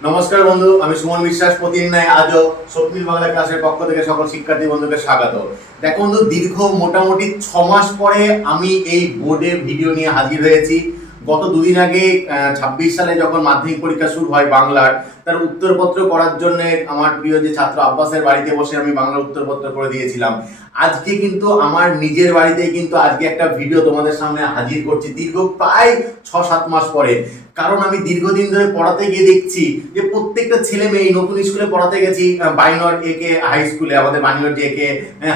নমস্কার বন্ধু, আমি সুমন বিশ্বাস। প্রতিদিন নাই আজও স্বপ্নিল বাংলা ক্লাসের পক্ষ থেকে সকল শিক্ষার্থী বন্ধুকে স্বাগত। দেখো বন্ধু, দীর্ঘ মোটামুটি 6 মাস পরে আমি এই বোর্ডে ভিডিও নিয়ে হাজির হয়েছি। গত দুদিন আগে 26 সালে যখন মাধ্যমিক পরীক্ষা শুরু হয় বাংলার, তার উত্তরপত্র করার জন্য আমার প্রিয় যে ছাত্র আব্বাসের বাড়িতে বসে আমি বাংলার উত্তরপত্র করে দিয়েছিলাম। আজকে কিন্তু আমার নিজের বাড়িতেই কিন্তু আজকে একটা ভিডিও তোমাদের সামনে হাজির করছি দীর্ঘ প্রায় 6-7 মাস পরে। কারণ আমি দীর্ঘদিন ধরে পড়াতে গিয়ে দেখছি যে প্রত্যেকটা ছেলে মেয়ে, নতুন স্কুলে পড়াতে গেছি বাইনর একে হাই স্কুলে, আমাদের বানিয়র যে একে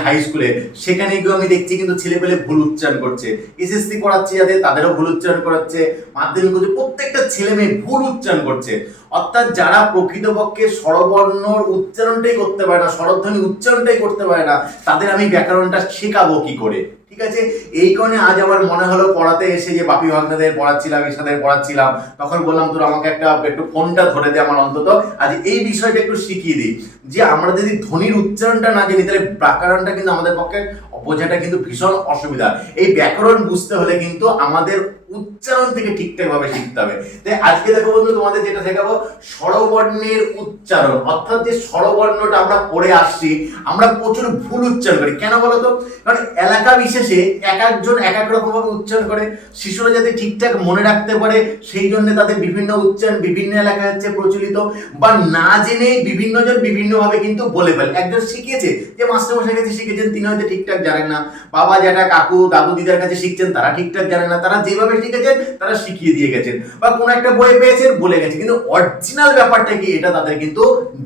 হাই স্কুলে, সেখানে গিয়ে আমি দেখছি কিন্তু ছেলেপেলে ভুল উচ্চারণ করছে। এসএসসি পড়াচ্ছি যাদের, তাদেরও ভুল উচ্চারণ করাচ্ছে, মাধ্যমিক করছে, প্রত্যেকটা ছেলে মেয়ে ভুল উচ্চারণ করছে। অর্থাৎ যারা প্রকৃতপক্ষে স্বরবর্ণর উচ্চারণটাই করতে পারে না, স্বরধ্বনি উচ্চারণটাই করতে পারে না, তাদের আমি ব্যাকরণটা শেখাবো কি করে? ঠিক আছে, এই কারণে আজ আমার মনে হলো পড়াতে এসে, যে বাপি ভাগনাদের পড়াচ্ছিলাম, ঈশাদের পড়াচ্ছিলাম, তখন বললাম তোর আমাকে একটু ফোনটা ধরে দে, আমার অন্তত আজ এই বিষয়টা একটু শিখিয়ে দিই। যে আমরা যদি ধ্বনির উচ্চারণটা না জানি, তাহলে ব্যাকরণটা কিন্তু আমাদের পক্ষে বোঝাটা কিন্তু ভীষণ অসুবিধা। এই ব্যাকরণ বুঝতে হলে কিন্তু আমাদের উচ্চারণ থেকে ঠিকঠাক ভাবে শিখতে হবে। তাই আজকে দেখো বন্ধু, তোমাদের যেটা শেখাবো স্বরবর্ণের উচ্চারণ। অর্থাৎ যে স্বরবর্ণটা আমরা পড়ে আসছি, আমরা প্রচুর ভুল উচ্চারণ করি। কেন বলতো? কারণ এলাকা বিশেষে এক একজন এক এক রকম ভাবে উচ্চারণ করে। শিশুরা যাতে ঠিকঠাক মনে রাখতে পারে সেই জন্য তাদের বিভিন্ন উচ্চারণ বিভিন্ন এলাকায় হচ্ছে প্রচলিত, বা না জেনে বিভিন্ন জন বিভিন্ন ভাবে কিন্তু বলে ফেলে। একজন শিখিয়েছে, যে মাস্টারমশাইয়ের কাছে শিখেছেন, তিনি হয়তো ঠিকঠাক জানেন না, বাবা জ্যাঠা কাকু দাদু দিদার কাছে শিখছেন, তারা ঠিকঠাক জানেন না, তারা যেভাবে শিখেছেন তারা শিখিয়ে দিয়ে গেছেন, বা কোনো একটা বই পেয়েছেন বলে গেছে, কিন্তু অরিজিনাল ব্যাপারটা কি এটা তাদের কিন্তু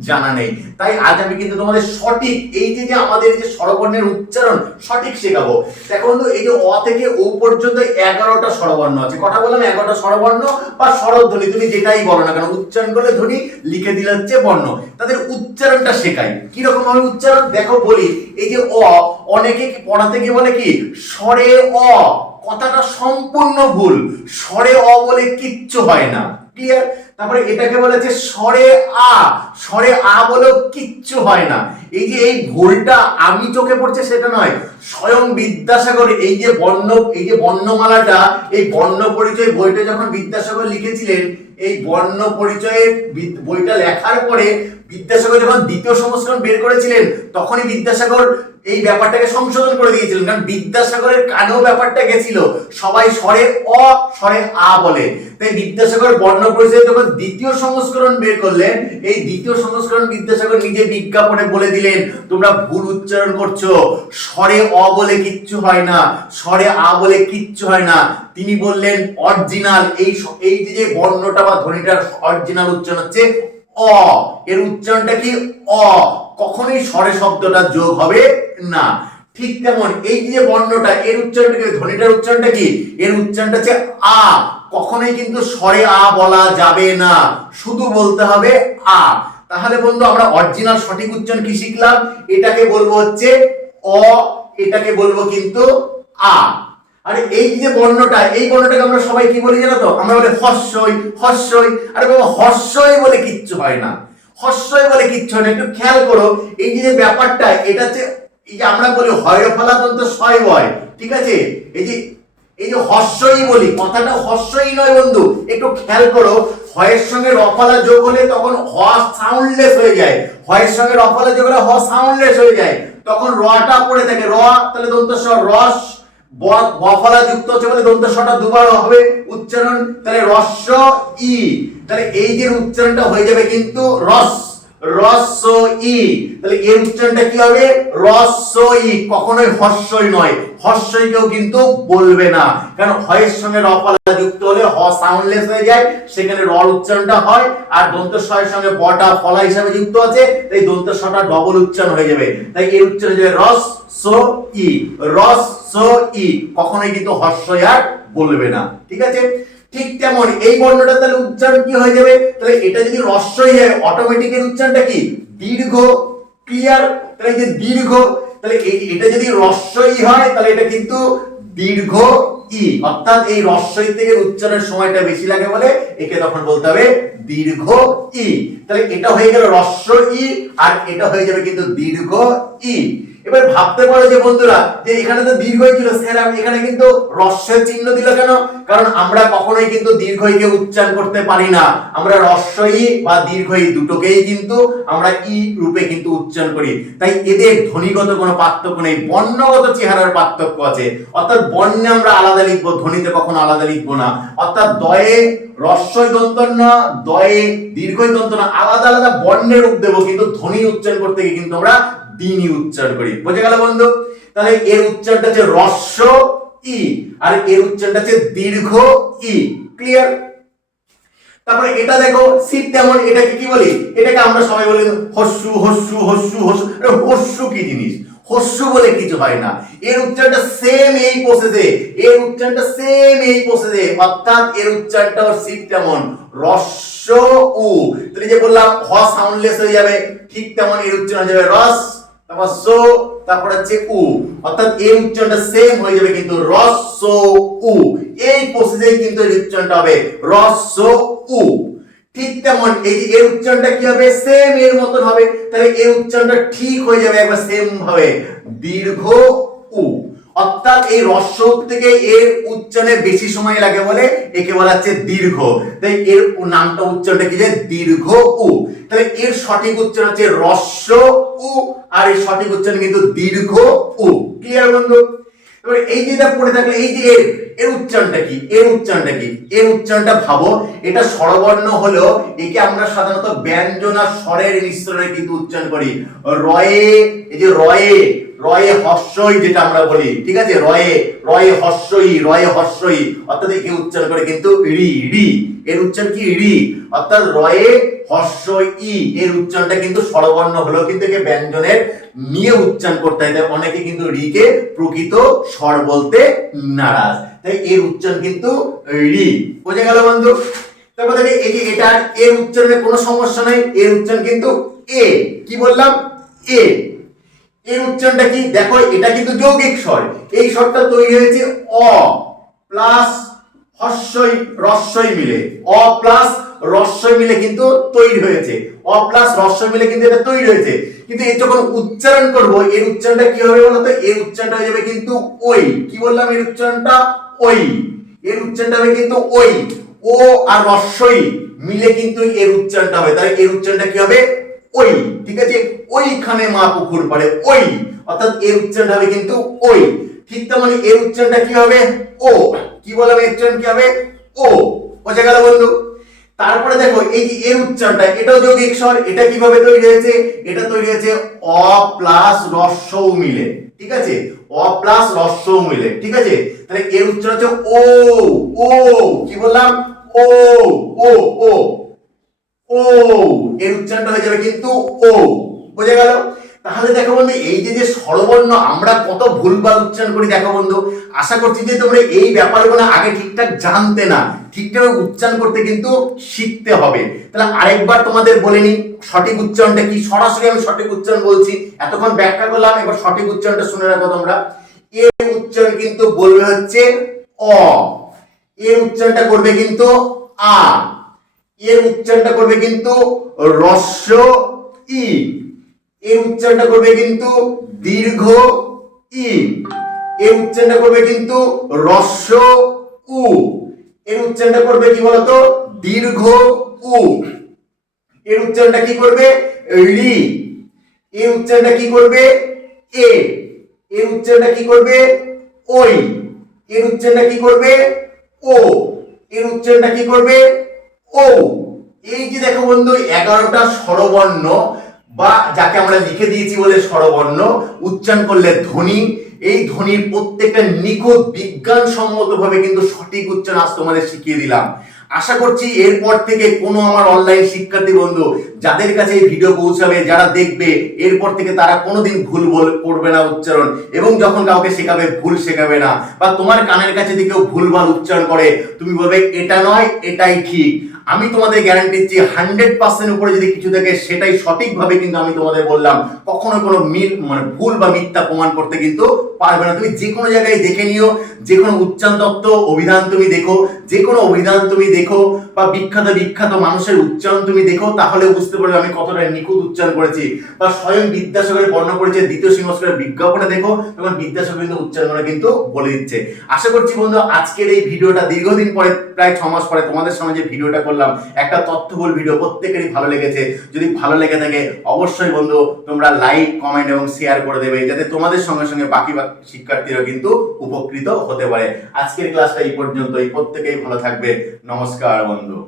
জানা নেই। তাই আজ আমি কিন্তু তোমাদের সঠিক এই যে আমাদের যে স্বরবর্ণের উচ্চারণ সঠিক শেখাবো। দেখো বন্ধু, এই যে অ থেকে ও পর্যন্ত 11টা স্বরবর্ণ আছে। কথা বললাম 11টা স্বরবর্ণ বা স্বরধ্বনি, তুমি যেটাই বলো না কেন, উচ্চারণ করলে ধ্বনি, লিখে দিলে হচ্ছে বর্ণ। তাদের উচ্চারণটা শেখাই কিরকম ভাবে উচ্চারণ। দেখো বলি, এই যে অ, অনেকে পড়াতে গিয়ে বলে কি স্বরে অ, কথাটা সম্পূর্ণ ভুল। স্বরে অ বলে কিচ্ছু হয় না, ক্লিয়ার? তারপরে এটাকে বলেছে স্বরে আ, স্বরে আ বলেও কিচ্ছু হয় না। এই যে এই ভুলটা আমি চোখে পড়ছে সেটা নয়, স্বয়ং বিদ্যাসাগর এই যে বর্ণমালাটা, এই বর্ণ পরিচয় বইটা যখন বিদ্যাসাগর লিখেছিলেন, এই বর্ণ পরিচয়ের বইটা লেখার পরে বিদ্যাসাগর যখন দ্বিতীয় সংস্করণ বের করেছিলেন, তখনই বিদ্যাসাগর এই ব্যাপারটাকে সংশোধন করে দিয়েছিলেন। কারণ বিদ্যাসাগরের কানেও ব্যাপারটা গেছিল, সবাই স্বরে অ স্বরে আ বলে। তাই বিদ্যাসাগর বর্ণ পরিচয় যখন দ্বিতীয় সংস্করণ বের করলেন, এই দ্বিতীয় সংস্করণ বিদ্যাসাগর নিজে বিজ্ঞাপনে বলে দিলেন তোমরা ভুল উচ্চারণ করছো, স্বরে অ বলে কিচ্ছু হয় না, স্বরে আ বলে কিচ্ছু হয় না। তিনি বললেন অরিজিনাল এই যে বর্ণটা বা ধ্বনিটার অরিজিনাল উচ্চারণ হচ্ছে অ। এর উচ্চারণটা কি অ, কখনোই স্বরে শব্দটা যোগ হবে না। ঠিক তেমন এই যে বর্ণটা, এর উচ্চারণটা কি, ধ্বনিটার উচ্চারণটা কি, এর উচ্চারণটা হচ্ছে আ, কখনোই কিন্তু স্বরে আ বলা যাবে না, শুধু বলতে হবে আ। তাহলে বন্ধু আমরা অরিজিনাল সঠিক উচ্চারণ কি শিখলাম? এটাকে বলবো হচ্ছে অ, এটাকে বলবো কিন্তু আ। আরে এই যে বর্ণটা, এই বর্ণটাকে আমরা সবাই কি বলি জানো তো? আমরা বলি হস্যই, হস্যই। আরে বাবা, হস্যই বলে কিচ্ছু হয় না, হস্যই বলে কিচ্ছু হয় না। একটু খেয়াল করো, এই যে ব্যাপারটা, এটা হচ্ছে এই যে আমরা বলি হয় ফলা দন্ত ছয় বয়, ঠিক আছে? এই যে হস্যই বলি, কথাটা হস্যই নয় বন্ধু। একটু খেয়াল করো, হয়ের সঙ্গে রফলা যোগ হলে তখন হ সাউন্ডলেস হয়ে যায়, হয়ের সঙ্গে রফলা যোগ হলে হ সাউন্ডলেস হয়ে যায়, তখন রটা পড়ে থাকে র, তাহলে দন্ত স, রস বফলা যুক্ত হচ্ছে বলে দন্ত সটা দুবার হবে উচ্চারণ, তাহলে রস্য ই, তাহলে এই যে উচ্চারণটা হয়ে যাবে কিন্তু রস, রস্য ই। তাহলে এর উচ্চারণটা কি হবে? রস্য ই, কখনোই হস্যই নয়। হস্যই কেউ কিন্তু বলবে না, কারণ হয়ের সঙ্গে রফলা যুক্ত হলে হ সাউন্ডলেস হয়ে যায়, সেখানে র উচ্চারণটা হয়। আর দন্ত স-এর সঙ্গে বটা ফলা হিসাবে যুক্ত আছে, তাই দন্ত স-টা ডবল উচ্চারণ হয়ে যাবে। তাই এর উচ্চারণ হয়ে যাবে রস সো ই, রস সো ই, কখনোই কিন্তু হস্যই আর বলবে না, ঠিক আছে? ঠিক তেমন এই বর্ণটা তাহলে উচ্চারণ কি হয়ে যাবে? তাহলে এটা যদি রস্যই হয়, অটোমেটিক এর উচ্চারণটা কি? দীর্ঘ, ক্লিয়ার? তাহলে এই যে দীর্ঘ, তাহলে এটা যদি রস্যই হয় তাহলে এটা কিন্তু দীর্ঘ ই, অর্থাৎ এই রস্যই থেকে উচ্চারণের সময়টা বেশি লাগে বলে একে তখন বলতে হবে দীর্ঘ ই। তাহলে এটা হয়ে গেল রস্য ই, আর এটা হয়ে যাবে কিন্তু দীর্ঘ ই। এবার ভাবতে পারো যে বন্ধুরা যে এখানে তো দীর্ঘই ছিল, স্যার এখানে কিন্তু হ্রস্বের চিহ্ন দিল কেন? কারণ আমরা কখনোই কিন্তু দীর্ঘইকে উচ্চারণ করতে পারি না, আমরা হ্রস্বই বা দীর্ঘই দুটোকেই কিন্তু আমরা ই রূপে কিন্তু উচ্চারণ করি। তাই এদের ধ্বনিগত কোনো পার্থক্য নেই, বর্ণগত চেহারার পার্থক্য আছে। অর্থাৎ বর্ণে আমরা আলাদা লিখবো, ধ্বনিতে কখনো আলাদা লিখবো না। অর্থাৎ দয়ে হ্রস্বই দন্ত না, দয়ে দীর্ঘই দন্ত না, আলাদা আলাদা বর্ণের রূপ দেবো, কিন্তু ধ্বনি উচ্চারণ করতে গিয়ে কিন্তু আমরা দিনই উচ্চারণ করি। বোঝা গেল বন্ধু? তাহলে এর উচ্চারণটা হচ্ছে হ্রস্ব ই আর এর উচ্চারণটা হচ্ছে দীর্ঘ ই। ক্লিয়ার? তারপরে এটা দেখো শীত তেমন, এটাকে কি বলি? এটাকে আমরা সবাই বলি হস্যু হস্যু হস্যু হস্যু। হস্যু কি জিনিস? হস্যু বলে কিছু হয় না, এর উচ্চারণটা সেম এই প্রসেসে, এর উচ্চারণটা সেম এই প্রসেসে। অর্থাৎ এর উচ্চারণটা শীত তেমন হ্রস্ব উ। তাহলে যে বললাম হ সাউন্ডলেস হয়ে যাবে, ঠিক তেমন এর উচ্চারণ হয়ে যাবে রস, তারপর সো, তারপর হচ্ছে উ। অর্থাৎ এর উচ্চারণটা সেম হয়ে যাবে কিন্তু রস উ। এই প্রসেসেই কিন্তু এর উচ্চারণটা হবে রস উ। ঠিক তেমন এই যে এর উচ্চারণটা কি হবে? সেম এর মতন হবে। তাহলে এর উচ্চারণটা ঠিক হয়ে যাবে একবার সেম ভাবে দীর্ঘ উ। অর্থাৎ এই হ্রস্ব থেকে এর উচ্চারণে বেশি সময় লাগে বলে একে বলা হচ্ছে দীর্ঘ। তাই এর নামটা উচ্চারণটা কি যে দীর্ঘ উ। তাহলে এর সঠিক উচ্চারণ হচ্ছে হ্রস্ব উ আর এর সঠিক উচ্চারণ কিন্তু দীর্ঘ উ। ক্লিয়ার বন্ধু? এবার এই যেটা পড়ে থাকলে এই যে এর উচ্চারণটা কি? এর উচ্চারণটা কি? এর উচ্চারণটা ভাবো, এটা স্বরবর্ণ হলো, একে আমরা সাধারণত ব্যঞ্জন আর স্বরের মিশ্রণে কিন্তু উচ্চারণ করি। রয়ে, এই যে রয়ে, রয়ে হস্যই যেটা আমরা বলি, ঠিক আছে? রয়ে, রয়ে হস্যই, রয়ে হস্যই, অর্থাৎ একে উচ্চারণ করে কিন্তু রি, রি। এর উচ্চারণ কি? রি। অর্থাৎ রয়ে হস্যই ই, এর উচ্চারণটা কিন্তু স্বরবর্ণ হলো, কিন্তু একে ব্যঞ্জনের নিয়ে উচ্চারণ করতে হয়। তাই অনেকে কিন্তু রি কে প্রকৃত স্বর বলতে নারাজ, তাই এর উচ্চারণ কিন্তু রি। বোঝা গেল বন্ধু? তারপর দেখে এই যে এটার এর উচ্চারণে কোনো সমস্যা নাই, এর উচ্চারণ কিন্তু এ। কি বললাম? এ। এর উচ্চারণটা কি? দেখো এটা কিন্তু যৌগিক স্বর, এই স্বরটা তৈরি হয়েছে অ প্লাস হস্যই রস্যই মিলে, অ প্লাস রস্যই মিলে কিন্তু তৈরি হয়েছে, অ প্লাস রস্যই মিলে কিন্তু এটা তৈরি হয়েছে। কিন্তু এই যখন উচ্চারণ করব এর উচ্চারণটা কি হবে বলতো? এর উচ্চারণটা হয়ে যাবে কিন্তু ওই। কি বললাম? এর উচ্চারণটা ওই। এর উচ্চারণটা হবে কিন্তু ওই, ও আর রস্যই মিলে কিন্তু এর উচ্চারণটা হবে। তাহলে এর উচ্চারণটা কি হবে? ওই। ঠিক আছে? ওইখানে মা পুকুর পাড়ে, ওই। অর্থাৎ এর উচ্চারণটা হবে কিন্তু ওই। ঠিক তেমন এর উচ্চারণটা কি হবে? ও। কি বললাম? এর উচ্চারণ কি হবে? ও। বোঝা গেল বন্ধু? তারপরে দেখো এই যে এর উচ্চারণটা, এটাও যৌগিক স্বর, এটা কিভাবে তৈরি হয়েছে? এটা তৈরি হয়েছে অ প্লাস রস্যও মিলে, ঠিক আছে? অ প্লাস রস্যও মিলে, ঠিক আছে? তাহলে এর উচ্চারণ হচ্ছে ও, ও। কি বললাম? ও, ও, ও, ও। এর উচ্চারণটা হয়ে যাবে কিন্তু ও। বোঝা গেল? তাহলে দেখো বন্ধু এই যে স্বরবর্ণ আমরা কত ভুলভাল উচ্চারণ করি দেখো বন্ধু। আশা করছি যে তোমরা এই ব্যাপারগুলো আগে ঠিকঠাক জানতে না, ঠিকঠাক উচ্চারণ করতে কিন্তু শিখতে হবে। তাহলে আরেকবার তোমাদের বলে নি সঠিক উচ্চারণটা কি। সরাসরি আমি সঠিক উচ্চারণ বলছি, এতক্ষণ ব্যাখ্যা করলাম, এবার সঠিক উচ্চারণটা শুনে রাখো তোমরা। এর উচ্চারণ কিন্তু বলবে হচ্ছে অ, এর উচ্চারণটা করবে কিন্তু আ, এর উচ্চারণটা করবে কিন্তু হ্রস্ব ই, এর উচ্চারণটা করবে কিন্তু দীর্ঘ ই, এর উচ্চারণটা করবে কিন্তু হ্রস্ব উ, এর উচ্চারণটা করবে কি বলতো? দীর্ঘ উ। এর উচ্চারণটা কি করবে? রি। এর উচ্চারণটা কি করবে? এ। এর উচ্চারণটা কি করবে? ওই। এর উচ্চারণটা কি করবে? ও। এর উচ্চারণটা কি করবে? ও। এই যে দেখো বন্ধু 11টা স্বরবর্ণ বা যাকে আমরা লিখে দিয়েছি বলে স্বরবর্ণ, উচ্চারণ করলে ধ্বনি, এই ধ্বনির প্রত্যেকটা নিখুঁত বিজ্ঞানসম্মতভাবে কিন্তু সঠিক উচ্চারণ আজ তোমাদের শিখিয়ে দিলাম। আশা করছি এরপর থেকে কোনো আমার অনলাইন শিক্ষার্থী বন্ধু যাদের কাছে এই ভিডিও পৌঁছাবে, যারা দেখবে, এরপর থেকে তারা কোনোদিন ভুল করবে না উচ্চারণ, এবং যখন কাউকে শেখাবে ভুল শেখাবে না। বা তোমার কানের কাছে যদি কেউ ভুলভাল উচ্চারণ করে তুমি বলবে এটা নয় এটাই ঠিক। আমি তোমাদের গ্যারান্টি দিচ্ছি 100% উপরে যদি কিছু থাকে সেটাই সঠিকভাবে কিন্তু আমি তোমাদের বললাম, কখনো কোনো ভুল বা মিথ্যা প্রমাণ করতে কিন্তু পারবে না। তুমি যে কোনো জায়গায় দেখে নিও, যে কোনো উচ্চারণ তত্ত্ব অভিধান তুমি দেখো, যে কোনো অভিধান তুমি দেখো বা বিখ্যাত বিখ্যাত মানুষের উচ্চারণ তুমি দেখো, তাহলে বুঝতে পারবে আমি কতটা নিখুঁত উচ্চারণ করেছি। বা স্বয়ং বিদ্যাসাগরের বর্ণনা করেছে দ্বিতীয় সিংহস্করের বিজ্ঞাপনে দেখো, তখন বিদ্যাসাগর কিন্তু উচ্চারণ কিন্তু বলে দিচ্ছে। আশা করছি বন্ধু আজকের এই ভিডিওটা দীর্ঘদিন পরে, প্রায় 6 মাস পরে তোমাদের সামনে যে ভিডিওটা করলাম, একটা তথ্যবহুল ভিডিও, প্রত্যেকেরই ভালো লেগেছে। যদি ভালো লেগে থাকে অবশ্যই বন্ধু তোমরা লাইক, কমেন্ট এবং শেয়ার করে দেবে, যাতে তোমাদের সঙ্গে সঙ্গে বাকি শিক্ষার্থীরা কিন্তু উপকৃত হতে পারে। আজকের ক্লাসটা এই পর্যন্তই, প্রত্যেকেই ভালো থাকবে। নমস্কার বন্ধু।